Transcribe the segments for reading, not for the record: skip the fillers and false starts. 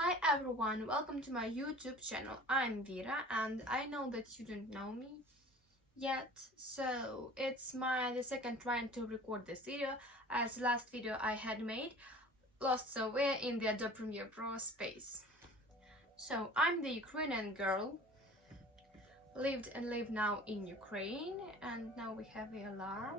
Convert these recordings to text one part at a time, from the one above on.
Hi everyone, welcome to my YouTube channel. I'm Vera and I know that you don't know me yet, so it's the second try to record this video, as the last video I had made lost somewhere in the Adobe Premiere Pro space. So I'm the Ukrainian girl, lived and live now in Ukraine, and now we have the alarm.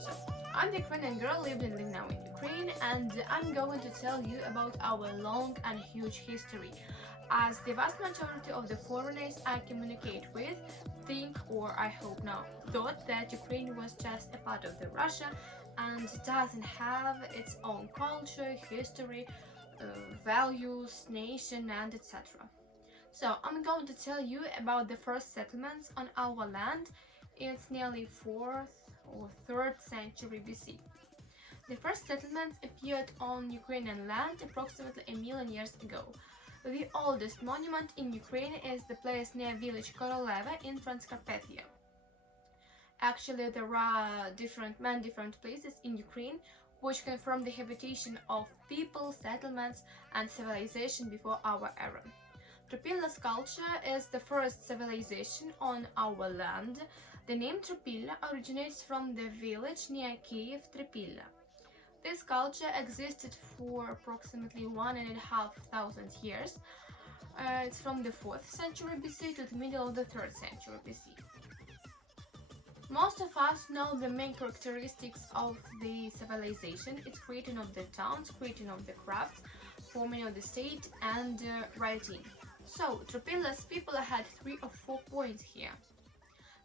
So I'm the Ukrainian girl, lived and live now in Ukraine, and I'm going to tell you about our long and huge history, as the vast majority of the foreigners I communicate with think, or I hope now, thought that Ukraine was just a part of the Russia and doesn't have its own culture, history, values, nation, and etc. So I'm going to tell you about the first settlements on our land. It's nearly 4th or 3rd century BC. The first settlements appeared on Ukrainian land approximately a million years ago. The oldest monument in Ukraine is the place near village Koroleva in Transcarpathia. Actually, there are many different places in Ukraine which confirm the habitation of people, settlements, and civilization before our era. Tropillas culture is the first civilization on our land. The name Tropilla originates from the village near Kiev, Tropilla. This culture existed for approximately 1,500 years. It's from the 4th century BC to the middle of the 3rd century BC. Most of us know the main characteristics of the civilization: its creating of the towns, creating of the crafts, forming of the state, and writing. So, Tropilla's people had 3 or 4 points here.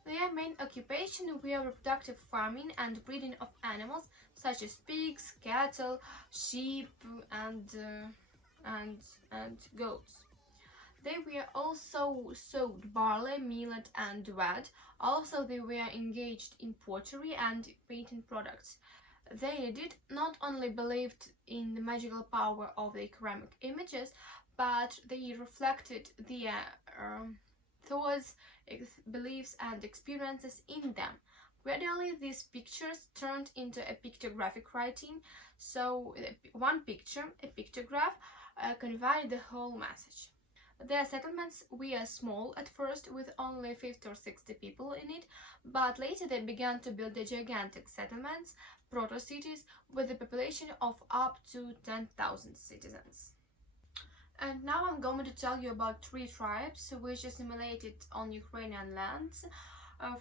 Their main occupation were reproductive farming and breeding of animals such as pigs, cattle, sheep, and goats. They were also sowed barley, millet, and wheat. Also, they were engaged in pottery and painting products. They did not only believed in the magical power of the ceramic images, but they reflected their thoughts, beliefs, and experiences in them. Gradually, these pictures turned into a pictographic writing, so one picture, a pictograph, conveyed the whole message. Their settlements were small at first, with only 50 or 60 people in it, but later they began to build the gigantic settlements, proto-cities, with a population of up to 10,000 citizens. And now I'm going to tell you about 3 tribes which assimilated on Ukrainian lands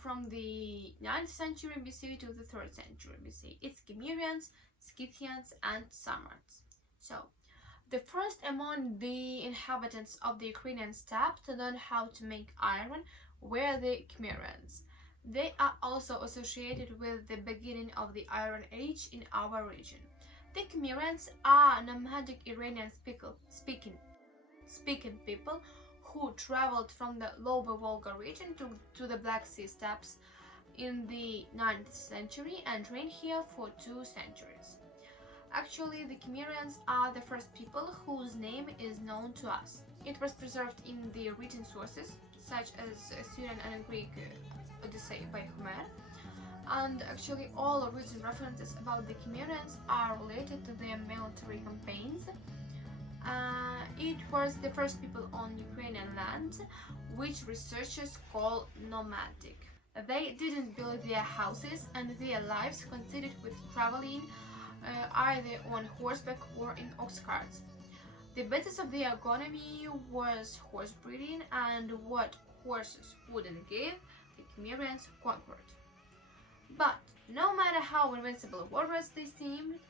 from the 9th century BC to the 3rd century BC. It's Cimmerians, Scythians, and Sarmats. So, the first among the inhabitants of the Ukrainian steppe to learn how to make iron were the Cimmerians. They are also associated with the beginning of the Iron Age in our region. The Cimmerians are nomadic Iranian-speaking people who traveled from the Lower Volga region to the Black Sea steppes in the 9th century and reigned here for 2 centuries. Actually, the Cimmerians are the first people whose name is known to us. It was preserved in the written sources, such as Syrian and Greek Odyssey by Homer, and actually all written references about the Cimmerians are related to their military campaigns. It was the first people on Ukrainian land, which researchers call nomadic. They didn't build their houses, and their lives consisted with traveling either on horseback or in ox carts. The basis of their economy was horse breeding, and what horses wouldn't give, the Cimmerians conquered. But no matter how invincible warriors they seemed,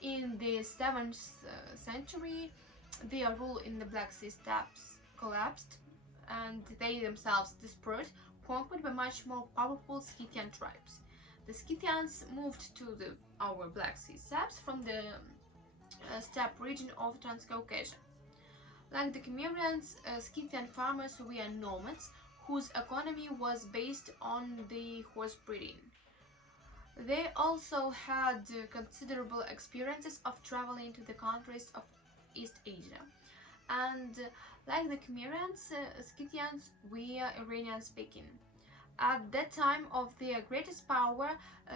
in the 7th century their rule in the Black Sea steppes collapsed, and they themselves dispersed, conquered by much more powerful Scythian tribes. The Scythians moved to our Black Sea steppes from the steppe region of Transcaucasia. Like the Cimmerians, Scythian farmers were nomads whose economy was based on the horse breeding. They also had considerable experiences of traveling to the countries of East Asia. And like the Cimmerians, Scythians were Iranian speaking. At that time of their greatest power,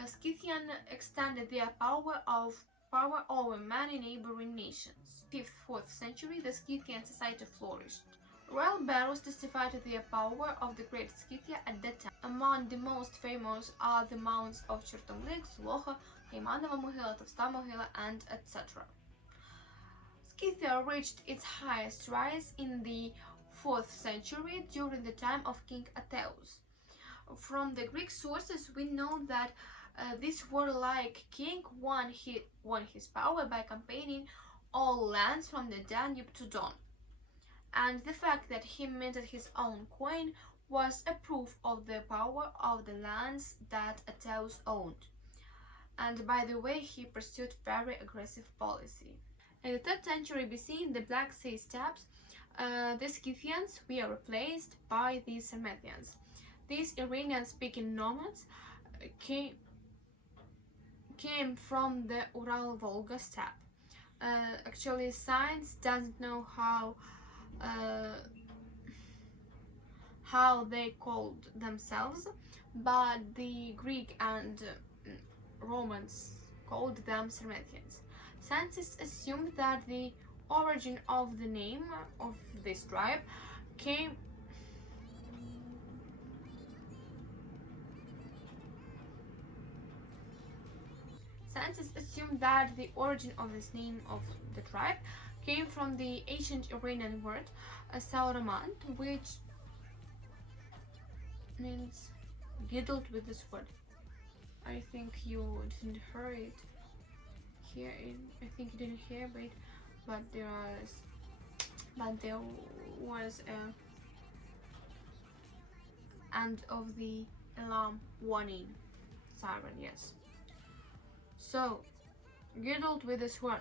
Scythian extended their power of power over many neighboring nations. 5th-4th century, the Scythian society flourished. Royal barons testified to the power of the Great Scythia at that time. Among the most famous are the mounds of Чортомлик, Солоха, Кайманова могила, Товста могила, and etc. Scythia reached its highest rise in the 4th century during the time of King Atreus. From the Greek sources, we know that this warlike king won his power by campaigning all lands from the Danube to Don. And the fact that he minted his own coin was a proof of the power of the lands that Atreus owned. And by the way, he pursued very aggressive policy. In the 3rd century BC, in the Black Sea steppes, the Scythians were replaced by the Sarmatians. These Iranian-speaking nomads came from the Ural-Volga steppe. Actually, science doesn't know how they called themselves, but the Greek and Romans called them Sarmatians. Scientists assume that the origin of the name of this tribe came from the ancient Iranian word Sauramant, which means girdled with the sword. I think you didn't hear it here. I think you didn't hear it, but there was a end of the alarm warning siren. Yes. So, girdled with a sword.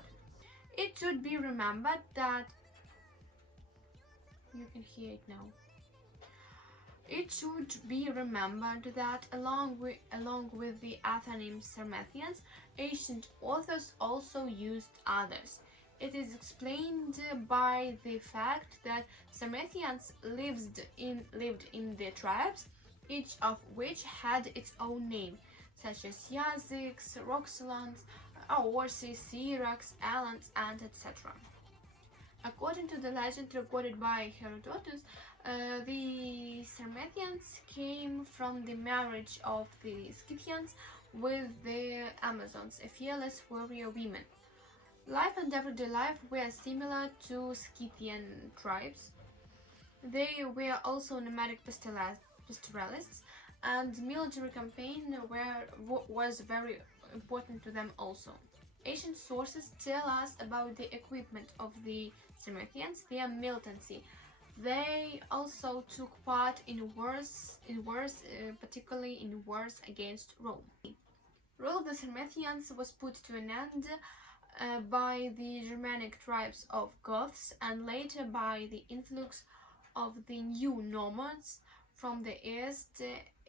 It should be remembered that you can hear it now. It should be remembered that along with the Athenian Sarmatians, ancient authors also used others. It is explained by the fact that Sarmatians lived in the tribes, each of which had its own name, such as Yazyks, Roxolans, Aorsi, Syrax, Alans, and etc. According to the legend recorded by Herodotus, the Sarmatians came from the marriage of the Scythians with the Amazons, a fearless warrior women. Life and everyday life were similar to Scythian tribes. They were also nomadic pastoralists, and military campaign was very important to them also. Ancient sources tell us about the equipment of the Sarmatians, their militancy. They also took part in wars, particularly in wars against Rome. Rule of the Sarmatians was put to an end by the Germanic tribes of Goths, and later by the influx of the new nomads from the east,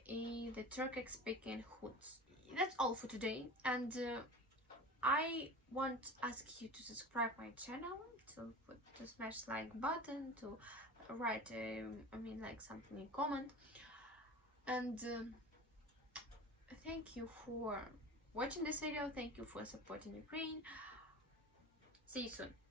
the Turkic-speaking Huns. That's all for today, and I want to ask you to subscribe my channel, to smash like button, to write like something in comment, and thank you for watching this video. Thank you for supporting Ukraine. See you soon.